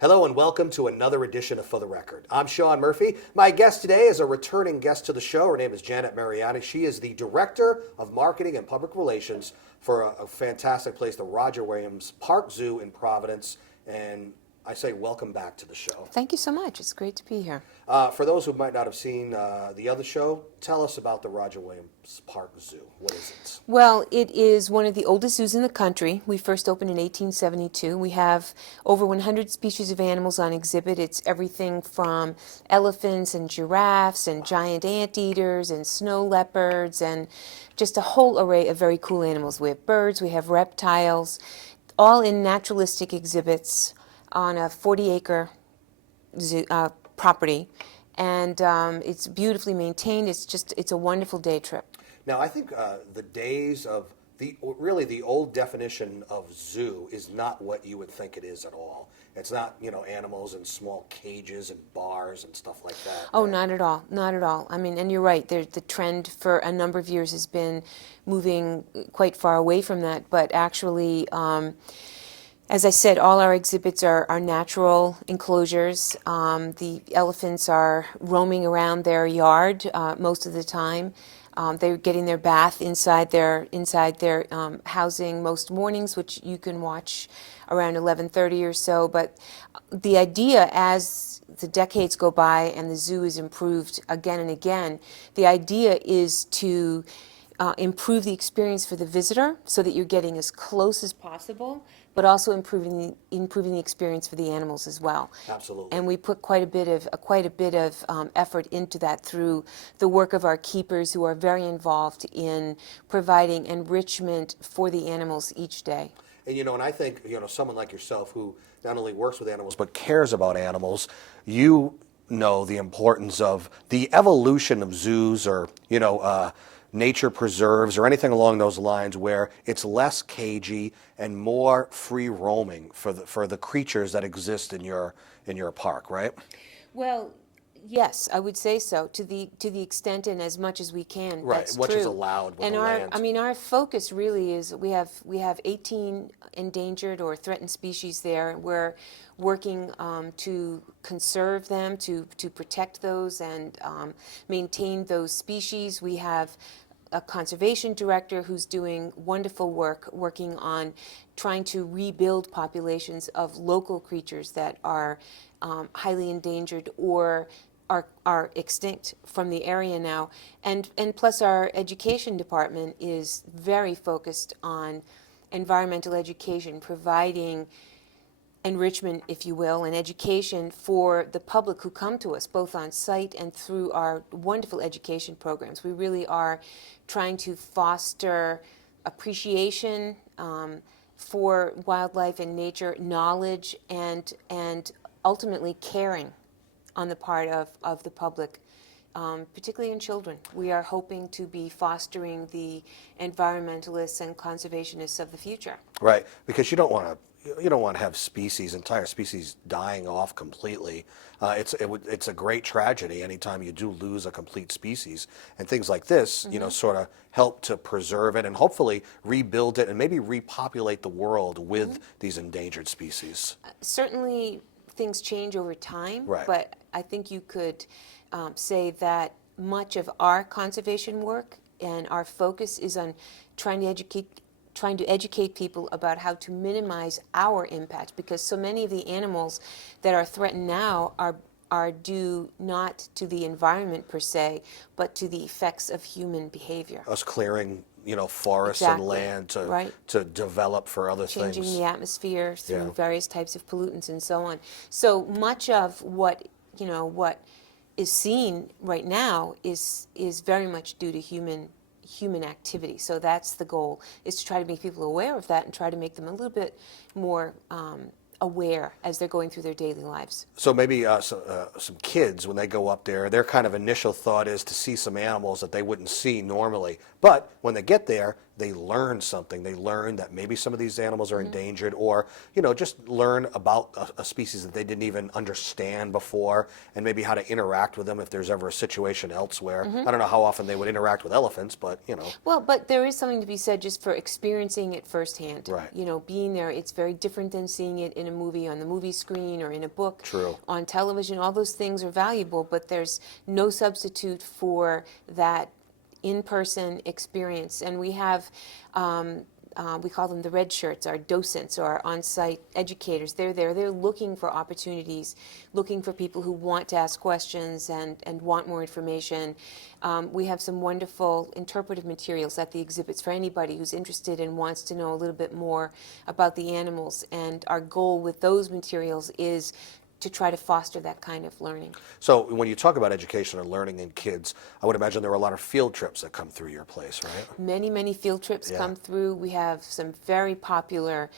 Hello and welcome to another edition of For the Record. I'm Sean Murphy. My guest today is a returning guest to the show. Her name is Janet Mariani. She is the Director of Marketing and Public Relations for a fantastic place, the Roger Williams Park Zoo in Providence. And I say welcome back to the show. Thank you so much. It's great to be here. For those who might not have seen the other show, tell us about the Roger Williams Park Zoo. What is it? Well, it is one of the oldest zoos in the country. We first opened in 1872. We have over 100 species of animals on exhibit. It's everything from elephants and giraffes and giant anteaters and snow leopards and just a whole array of very cool animals. We have birds, we have reptiles, all in naturalistic exhibits on a 40-acre zoo, property, and it's beautifully maintained. It's a wonderful day trip. Now, I think the days of the old definition of zoo is not what you would think it is at all. It's not, animals in small cages and bars and stuff like that. Oh, right? not at all, not at all. I mean, and you're right, the trend for a number of years has been moving quite far away from that, but actually, as I said, all our exhibits are natural enclosures. The elephants are roaming around their yard most of the time. They're getting their bath inside their housing most mornings, which you can watch around 11:30 or so. But the idea, as the decades go by and the zoo is improved again and again, the idea is to improve the experience for the visitor so that you're getting as close as possible, but also improving the experience for the animals as well. Absolutely. And we put quite a bit of effort into that through the work of our keepers, who are very involved in providing enrichment for the animals each day. And and I think someone like yourself who not only works with animals but cares about animals, you know the importance of the evolution of zoos or nature preserves or anything along those lines, where it's less cagey and more free roaming for the creatures that exist in your park, right? Well, yes, I would say so, to the extent and as much as we can. Right, That's which true. is allowed with and the land. our focus really is we have 18 endangered or threatened species there. We're working to conserve them, to protect those and maintain those species. We have a conservation director who's doing wonderful work, working on trying to rebuild populations of local creatures that are highly endangered or are extinct from the area now. And plus our education department is very focused on environmental education, providing enrichment, if you will, and education for the public who come to us, both on site and through our wonderful education programs. We really are trying to foster appreciation for wildlife and nature, knowledge, and ultimately caring on the part of the public, particularly in children. We are hoping to be fostering the environmentalists and conservationists of the future. Right, because you don't want to have entire species dying off completely. It's a great tragedy anytime you do lose a complete species, and things like this, sort of help to preserve it and hopefully rebuild it and maybe repopulate the world with these endangered species. Certainly, things change over time, Right. but I think you could say that much of our conservation work and our focus is on trying to educate people about how to minimize our impact, because so many of the animals that are threatened now are due not to the environment per se, but to the effects of human behavior. Us clearing, forests Exactly. and land Right. to develop for other Changing things. the atmosphere through Yeah. various types of pollutants and so on. So much of what is seen right now is very much due to human activity. So that's the goal, is to try to make people aware of that and try to make them a little bit more aware as they're going through their daily lives. So maybe some kids, when they go up there, their kind of initial thought is to see some animals that they wouldn't see normally. But when they get there, they learn something. They learn that maybe some of these animals are endangered, or just learn about a species that they didn't even understand before, and maybe how to interact with them if there's ever a situation elsewhere. I don't know how often they would interact with elephants, but Well, but there is something to be said just for experiencing it firsthand. Right. Being there, it's very different than seeing it in a movie, on the movie screen, or in a book. True. On television. All those things are valuable, but there's no substitute for that in-person experience. And we have, we call them the red shirts, our docents or our on-site educators. They're there. They're looking for opportunities, looking for people who want to ask questions and want more information. We have some wonderful interpretive materials at the exhibits for anybody who's interested and wants to know a little bit more about the animals. And our goal with those materials is to try to foster that kind of learning. So when you talk about education and learning in kids, I would imagine there are a lot of field trips that come through your place, right? Many, many field trips Yeah. come through. We have some very popular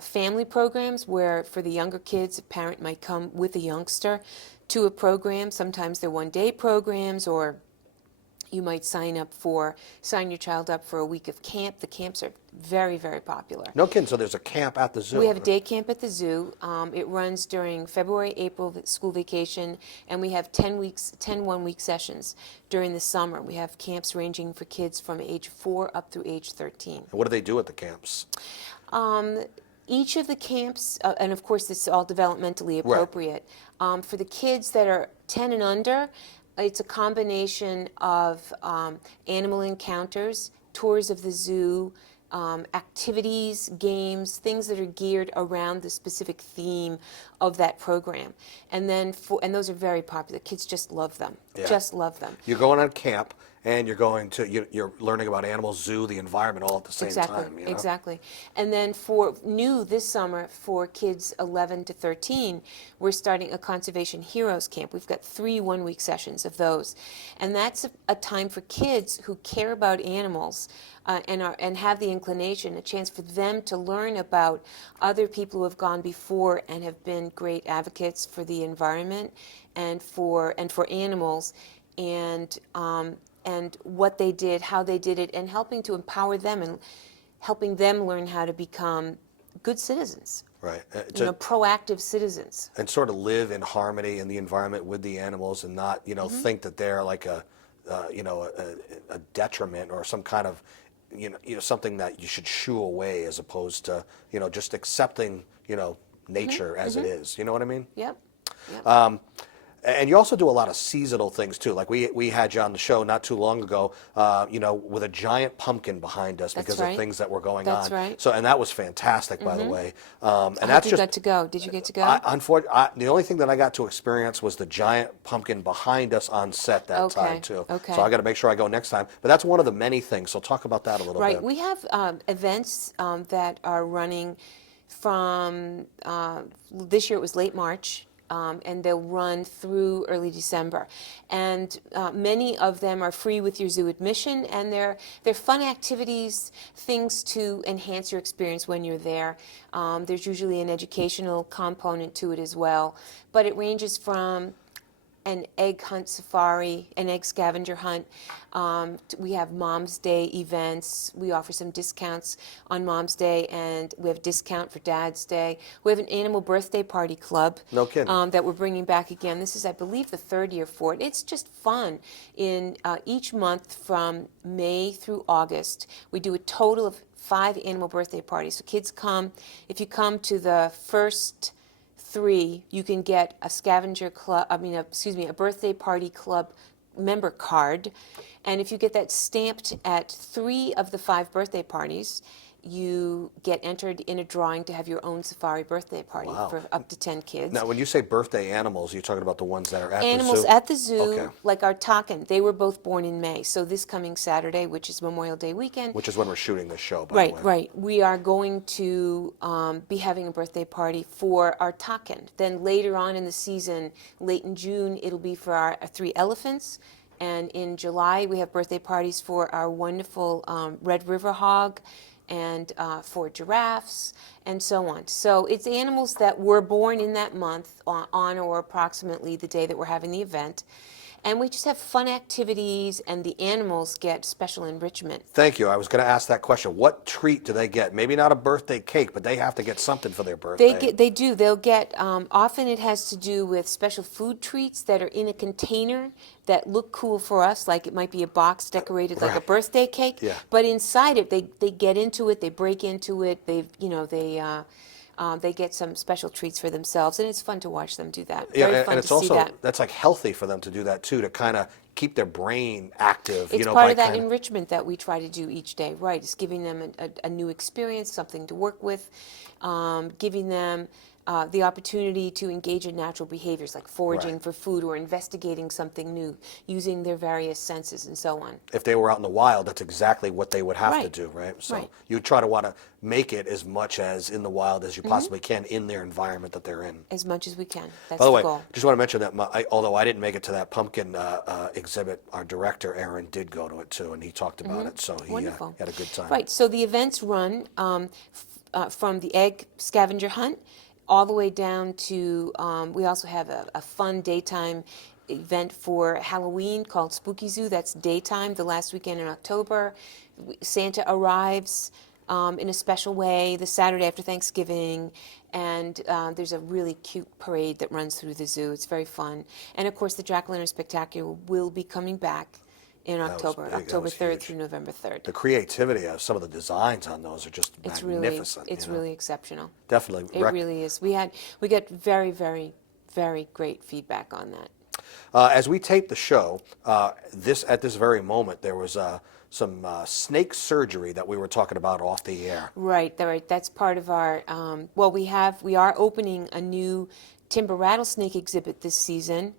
family programs where for the younger kids, a parent might come with a youngster to a program. Sometimes they're one-day programs, or you might sign your child up for a week of camp. The camps are very, very popular. No kidding. So there's a camp at the zoo. We have a day camp at the zoo. It runs during February, April, school vacation, and we have 10 one-week sessions during the summer. We have camps ranging for kids from age 4 up through age 13. And what do they do at the camps? Each of the camps, and of course this is all developmentally appropriate, for the kids that are 10 and under, it's a combination of animal encounters, tours of the zoo, activities, games, things that are geared around the specific theme of that program. And then and those are very popular. Kids just love them. Yeah. Just love them. You're going on camp, and you're learning about animals, zoo, the environment, all at the same time. Exactly. And then for new this summer, for kids 11 to 13, we're starting a Conservation Heroes Camp. We've got 3 one-week sessions of those. And that's a time for kids who care about animals and have the inclination, a chance for them to learn about other people who have gone before and have been great advocates for the environment and for animals, and what they did, how they did it, and helping to empower them and helping them learn how to become good citizens. Right. Proactive citizens. And sort of live in harmony in the environment with the animals, and not think that they're like a detriment or some kind of something that you should shoo away, as opposed to just accepting nature as it is. You know what I mean? Yep. And you also do a lot of seasonal things too. Like we had you on the show not too long ago, with a giant pumpkin behind us because of things that were going on. That's right. So, and that was fantastic, by the way. And I hope you got to go. Did you get to go? The only thing that I got to experience was the giant pumpkin behind us on set that time too. Okay. So I got to make sure I go next time. But that's one of the many things. So talk about that a little bit. Right. We have events that are running from this year. It was late March. And they'll run through early December. And many of them are free with your zoo admission, and they're fun activities, things to enhance your experience when you're there. There's usually an educational component to it as well. But it ranges from an egg hunt safari, an egg scavenger hunt. We have Mom's Day events. We offer some discounts on Mom's Day, and we have a discount for Dad's Day. We have an animal birthday party club. No kidding. That we're bringing back again. This is, I believe, the 3rd year for it. It's just fun. In each month from May through August, we do a total of 5 animal birthday parties. So kids come. If you come to the first 3, you can get a a birthday party club member card. And if you get that stamped at 3 of the 5 birthday parties, you get entered in a drawing to have your own safari birthday party for up to 10 kids. Now, when you say birthday animals, you're talking about the ones that are at the zoo? Animals at the zoo, Okay. like our takin, they were both born in May. So this coming Saturday, which is Memorial Day weekend. Which is when we're shooting this show, by the way. Right. We are going to be having a birthday party for our takin. Then later on in the season, late in June, it'll be for our 3 elephants. And in July, we have birthday parties for our wonderful Red River hog, and for giraffes, and so on. So it's animals that were born in that month on or approximately the day that we're having the event. And we just have fun activities, and the animals get special enrichment. Thank you. I was going to ask that question. What treat do they get? Maybe not a birthday cake, but they have to get something for their birthday. They do. They'll get, often it has to do with special food treats that are in a container that look cool for us, like it might be a box decorated like a Right. birthday cake. Yeah. But inside it, they get into it, they break into it, they get some special treats for themselves, and it's fun to watch them do that. Yeah, Very and fun it's to see also, that. that's like healthy for them to do that too, to kind of keep their brain active. It's you know, part by of that kind of, enrichment that we try to do each day, right? It's giving them a new experience, something to work with, giving them the opportunity to engage in natural behaviors like foraging Right. for food or investigating something new, using their various senses and so on. if they were out in the wild, that's exactly what they would have to Right. do, right? So Right. you try to want to make it as much as in the wild as you Mm-hmm. possibly can in their environment that they're in. As much as we can. That's By the the way, goal. just want to mention that although I didn't make it to that pumpkin exhibit, our director Aaron did go to it too, and he talked about it. So he Wonderful. had a good time. Right, so the events run from the egg scavenger hunt all the way down to, we also have a fun daytime event for Halloween called Spooky Zoo. That's daytime, the last weekend in October. Santa arrives in a special way the Saturday after Thanksgiving, and there's a really cute parade that runs through the zoo. It's very fun. And of course, the Jack-o'-lantern Spectacular will be coming back in was October, big. That October was 3rd huge. through November 3rd. The creativity of some of the designs on those are just It's magnificent. it's you know? really exceptional. Definitely. It really is. We got very, very, very great feedback on that. As we taped the show, at this very moment, there was some snake surgery that we were talking about off the air. Right, right. That's part of our. Well, we are opening a new timber rattlesnake exhibit this season.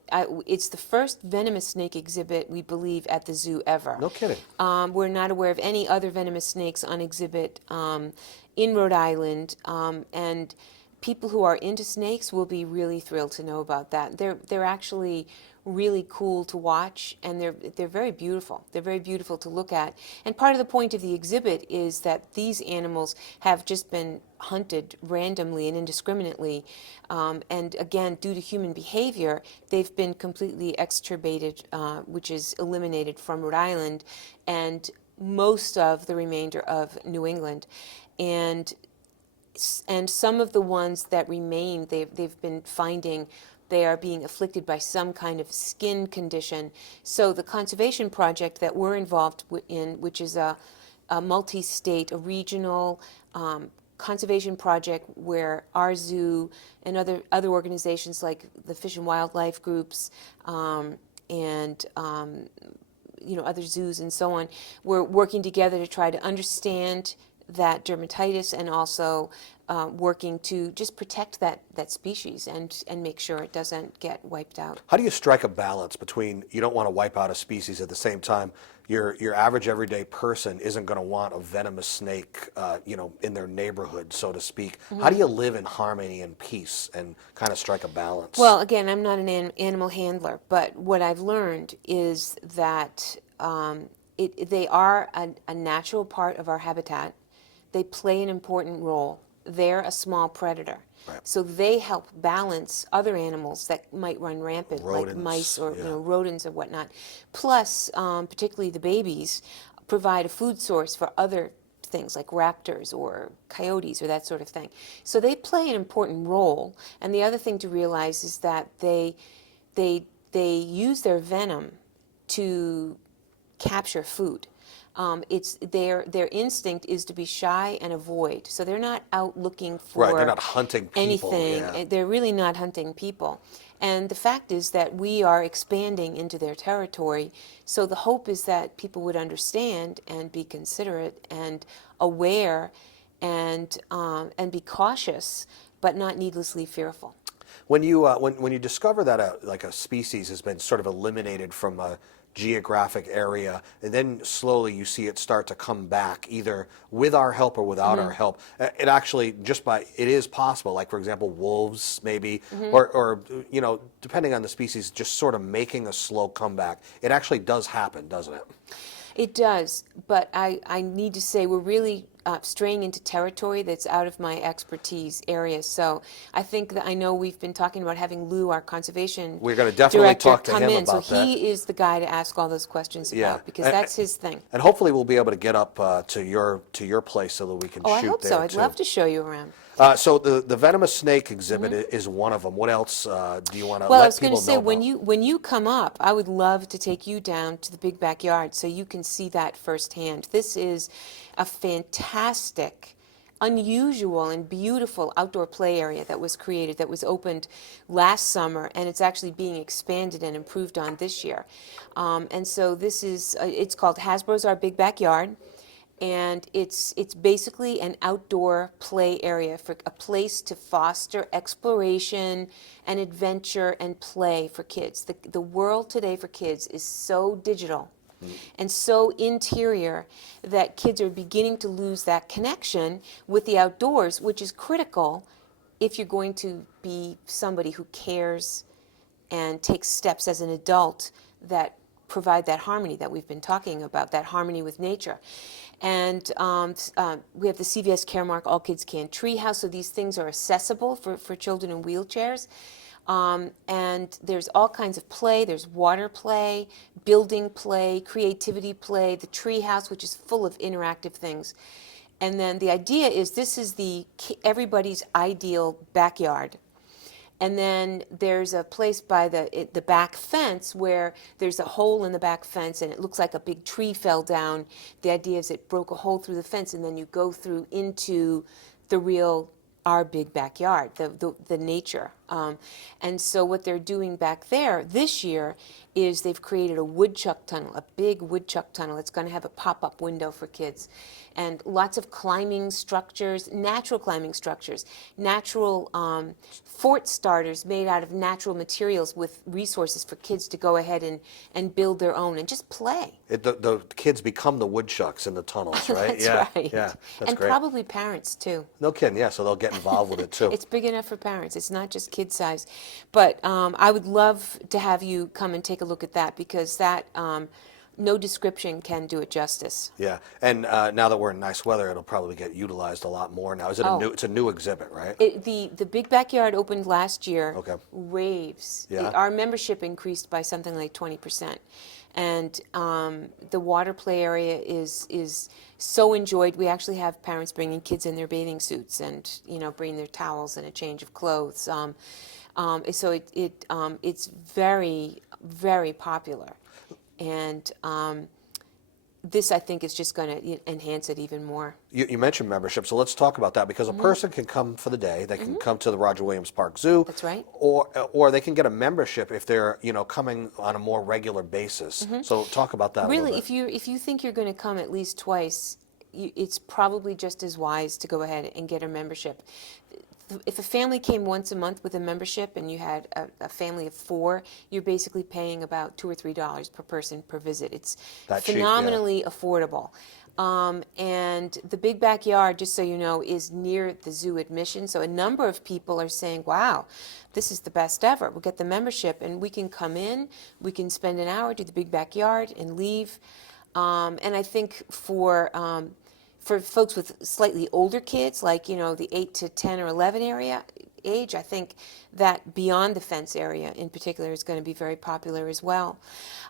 It's the first venomous snake exhibit, we believe, at the zoo ever. No kidding. We're not aware of any other venomous snakes on exhibit in Rhode Island, and people who are into snakes will be really thrilled to know about that. They're actually really cool to watch, and they're very beautiful. They're very beautiful to look at. And part of the point of the exhibit is that these animals have just been hunted randomly and indiscriminately, and again, due to human behavior, they've been completely extirpated, which is eliminated from Rhode Island and most of the remainder of New England. And some of the ones that remain, they've been finding they are being afflicted by some kind of skin condition. So the conservation project that we're involved in, which is a multi-state, a regional conservation project where our zoo and other organizations like the Fish and Wildlife groups and other zoos and so on, we're working together to try to understand that dermatitis and also working to just protect that species and make sure it doesn't get wiped out. How do you strike a balance between you don't want to wipe out a species at the same time your average everyday person isn't going to want a venomous snake in their neighborhood, so to speak? Mm-hmm. How How do you live in harmony and peace and kind of strike a balance? Well, again, I'm not an animal handler, but what I've learned is that they are a natural part of our habitat. They play an important role. They're a small predator. Right. So they help balance other animals that might run rampant, like Rodents, mice or yeah. rodents or whatnot. Plus, particularly the babies, provide a food source for other things like raptors or coyotes or that sort of thing. So they play an important role. And the other thing to realize is that they use their venom to capture food. It's their instinct is to be shy and avoid. So they're not out looking for Right, they're not hunting people. anything. Yeah. They're really not hunting people. And the fact is that we are expanding into their territory. So the hope is that people would understand and be considerate and aware and be cautious, but not needlessly fearful. When you discover that a species has been sort of eliminated from a geographic area, and then slowly you see it start to come back, either with our help or without our help. It actually it is possible. Like for example, wolves maybe, or depending on the species, just sort of making a slow comeback. It actually does happen, doesn't it? It does, but I need to say we're really straying into territory that's out of my expertise area. So I think that I know we've been talking about having Lou, our conservation We're gonna definitely director, talk to come him in. about So he is the guy to ask all those questions Yeah. about, because that's his thing. And hopefully we'll be able to get up to your place so that we can Oh, shoot I hope there so. I'd too. love to show you around. So the venomous snake exhibit is one of them. What else do you want to Well, I let was going people to say, know when about? you come up, I would love to take you down to the big backyard so you can see that firsthand. This is a fantastic, unusual, and beautiful outdoor play area that was created, that was opened last summer, and it's actually being expanded and improved on this year. And so this is, it's called Hasbro's Our Big Backyard. And it's basically an outdoor play area, for a place to foster exploration and adventure and play for kids. The world today for kids is so digital and so interior that kids are beginning to lose that connection with the outdoors, which is critical if you're going to be somebody who cares and takes steps as an adult that provide that harmony that we've been talking about, that harmony with nature. And we have the CVS Caremark All Kids Can Treehouse, so these things are accessible for children in wheelchairs. And there's all kinds of play. There's water play, building play, creativity play, the treehouse, which is full of interactive things. And then the idea is this is everybody's ideal backyard. And then there's a place by the back fence where there's a hole in the back fence, and it looks like a big tree fell down. The idea is it broke a hole through the fence, and then you go through into the real, our big backyard, the nature. And so what they're doing back there this year is they've created a woodchuck tunnel, a big woodchuck tunnel. It's going to have a pop-up window for kids. And lots of climbing structures, natural climbing structures, natural fort starters made out of natural materials with resources for kids to go ahead and build their own and just play. The kids become the woodchucks in the tunnels, right? That's yeah, right. Yeah, that's and great. probably parents too. No kidding, yeah, so they'll get involved with it too. It's big enough for parents. It's not just kid size. But I would love to have you come and take a look at that, because that no description can do it justice. Yeah, and now that we're in nice weather, it'll probably get utilized a lot more now. Is it it's a new exhibit, right? The Big Backyard opened last year. Okay. Raves. Yeah. Our membership increased by something like 20%. And the water play area is so enjoyed. We actually have parents bringing kids in their bathing suits and, bringing their towels and a change of clothes. So it's very, very popular. And this, I think, is just going to enhance it even more. You mentioned membership, so let's talk about that, because a person can come for the day. They can come to the Roger Williams Park Zoo. That's right. Or they can get a membership if they're coming on a more regular basis. So talk about that. Really, a little bit. if you think you're going to come at least twice, it's probably just as wise to go ahead and get a membership. If a family came once a month with a membership and you had a family of 4, you're basically paying about $2 or $3 per person per visit. It's That cheap, yeah. phenomenally affordable. And the Big Backyard, just so you know, is near the zoo admission. So a number of people are saying, wow, this is the best ever. We'll get the membership and we can come in, we can spend an hour, do the Big Backyard and leave. And I think for folks with slightly older kids, like, the 8 to 10 or 11 age, I think that beyond the fence area in particular is going to be very popular as well.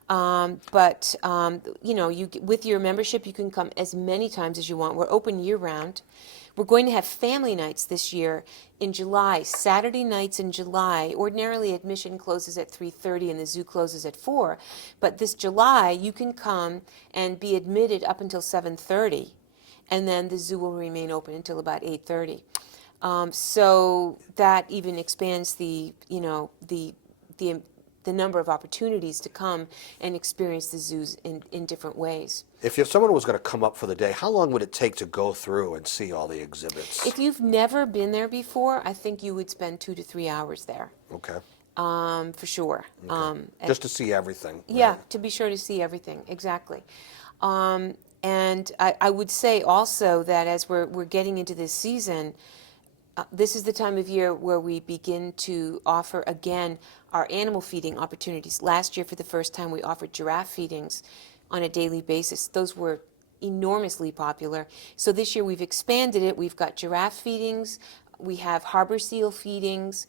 But with your membership, you can come as many times as you want. We're open year-round. We're going to have family nights this year in July, Saturday nights in July. Ordinarily, admission closes at 3:30 and the zoo closes at 4. But this July, you can come and be admitted up until 7:30. And then the zoo will remain open until about 8:30. So that even expands the number of opportunities to come and experience the zoos in different ways. If someone was going to come up for the day, how long would it take to go through and see all the exhibits? If you've never been there before, I think you would spend 2 to 3 hours there. Okay. For sure. Okay. Just to see everything. Yeah, right? to be sure to see everything, exactly. And I would say also that as we're getting into this season, this is the time of year where we begin to offer again our animal feeding opportunities. Last year, for the first time, we offered giraffe feedings on a daily basis. Those were enormously popular. So this year we've expanded it. We've got giraffe feedings, we have harbor seal feedings,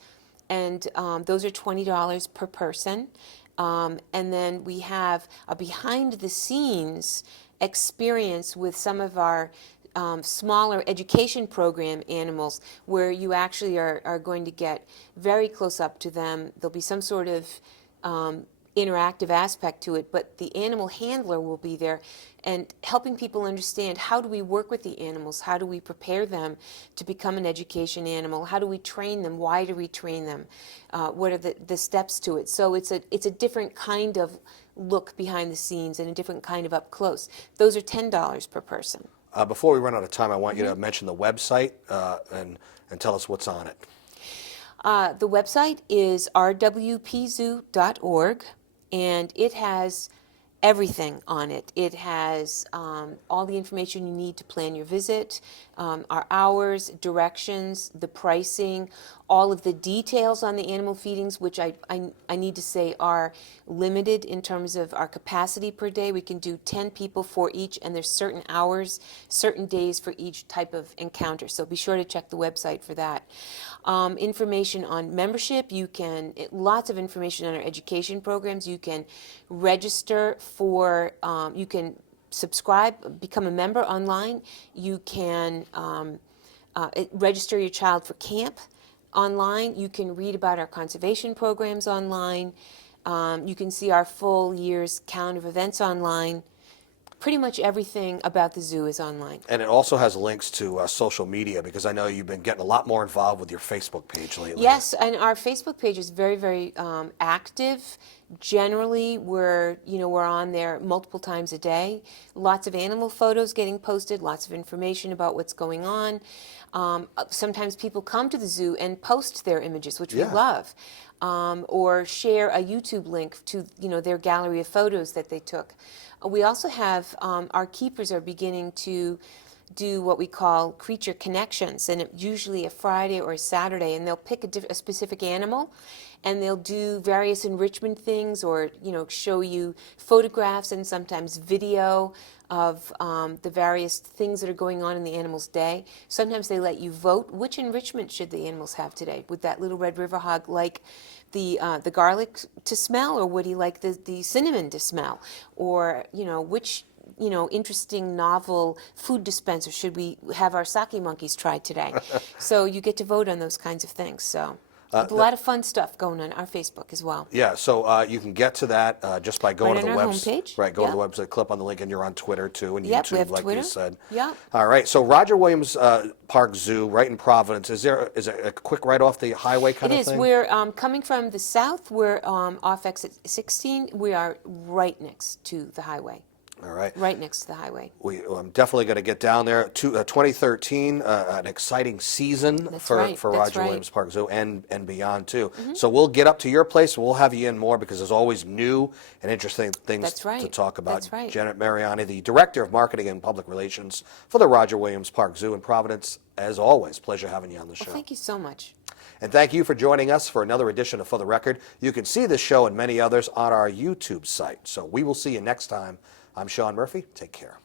and those are $20 per person. And then we have a behind-the-scenes experience with some of our smaller education program animals, where you actually are going to get very close up to them. There'll be some sort of interactive aspect to it, but the animal handler will be there and helping people understand, how do we work with the animals, how do we prepare them to become an education animal, how do we train them, why do we train them, what are the steps to it. So it's a different kind of look behind the scenes and a different kind of up close. Those are $10 per person. Before we run out of time, I want you to mention the website and tell us what's on it. The website is rwpzoo.org, and it has everything on it. It has all the information you need to plan your visit, our hours, directions, the pricing, all of the details on the animal feedings, which I need to say are limited in terms of our capacity per day. We can do 10 people for each, and there's certain hours, certain days for each type of encounter. So be sure to check the website for that. Information on membership, lots of information on our education programs. You can register for, you can subscribe, become a member online. You can register your child for camp online. You can read about our conservation programs online. You can see our full year's calendar of events online. Pretty much everything about the zoo is online. And it also has links to social media, because I know you've been getting a lot more involved with your Facebook page lately. Yes, and our Facebook page is very, very active. Generally, we're on there multiple times a day. Lots of animal photos getting posted, lots of information about what's going on. Sometimes people come to the zoo and post their images, which we love, or share a YouTube link to their gallery of photos that they took. We also have our keepers are beginning to do what we call creature connections, and it's usually a Friday or a Saturday, and they'll pick a specific animal, and they'll do various enrichment things, or show you photographs and sometimes video of the various things that are going on in the animal's day. Sometimes they let you vote, which enrichment should the animals have today? Would that little red river hog like the garlic to smell, or would he like the cinnamon to smell? Or which interesting novel food dispenser should we have our sake monkeys try today? So you get to vote on those kinds of things. So a lot of fun stuff going on our Facebook as well. Yeah, so you can get to that just by going Right to the on our website. homepage. Right, go to the website, click on the link, and you're on Twitter too, and Yep, we YouTube, have like Twitter. you said. Yeah. All right, so Roger Williams Park Zoo, right in Providence. Is it a quick ride off the highway kind of thing? It is. We're coming from the south. We're off exit 16. We are right next to the highway. All right. Right next to the highway. I'm definitely going to get down there. 2013, an exciting season for Roger Williams Park Zoo and beyond too. So we'll get up to your place. We'll have you in more, because there's always new and interesting things to talk about. That's right. Janet Mariani, the Director of Marketing and Public Relations for the Roger Williams Park Zoo in Providence. As always, pleasure having you on the show. Well, thank you so much. And thank you for joining us for another edition of For the Record. You can see this show and many others on our YouTube site. So we will see you next time. I'm Sean Murphy. Take care.